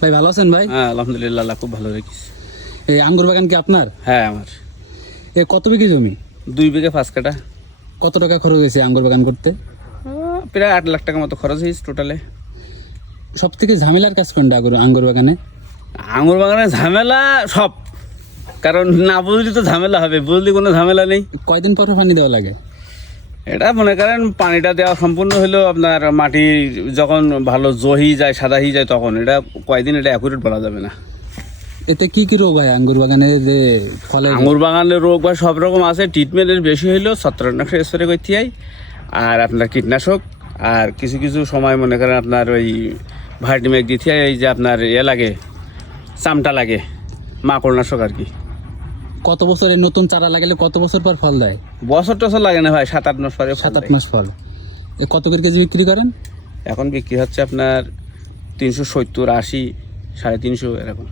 ভাই ভালো আছেন ভাই? হ্যাঁ আলহামদুলিল্লাহ, আল্লাহ খুব ভালো রেখেছি। এই আঙ্গুর বাগান কি আপনার? হ্যাঁ আমার কত বিঘি জমি? 2 বিঘা 5 কাঠা। কত টাকা খরচ হয়েছে আঙ্গুর বাগান করতে? প্রায় 8 লাখ টাকা মতো খরচ হয়েছে টোটালে। সব থেকে ঝামেলার কাজ কোনটা আঙ্গুর বাগানে? আঙুর বাগানে ঝামেলা সব, কারণ না বুঝলি তো ঝামেলা হবে, বুঝলি কোনো ঝামেলা নেই। কয়দিন পর পানি দেওয়া লাগে? এটা মনে করেন পানিটা দেওয়া সম্পূর্ণ হলো আপনার মাটি যখন ভালো জহি যায়, সাদা হয়ে যায়, তখন এটা কয়দিন এটা অ্যাকুরেট বলা যাবে না। এতে কি কি রোগ হয় আঙ্গুর বাগানে যে ফলে? আঙুর বাগানের রোগ বা সব রকম আছে। ট্রিটমেন্টের বেশি হইলেও ছত্রাকনাশক স্প্রে করতে হয়, আর আপনার কীটনাশক, আর কিছু কিছু সময় মনে করেন আপনার ওই ভাইটামিন দিতে হয়, এই যে আপনার লাগে চামটা লাগে, মাকড়নাশক আর কি। কত বছর এই নতুন চারা লাগালে কত বছর পর ফল দেয়? বছর টছর লাগে না ভাই, 7-8 মাস পরে 7-8 মাস ফল। কত করে কেজি বিক্রি করেন? এখন বিক্রি হচ্ছে আপনার 370, 80, 350 এরকম।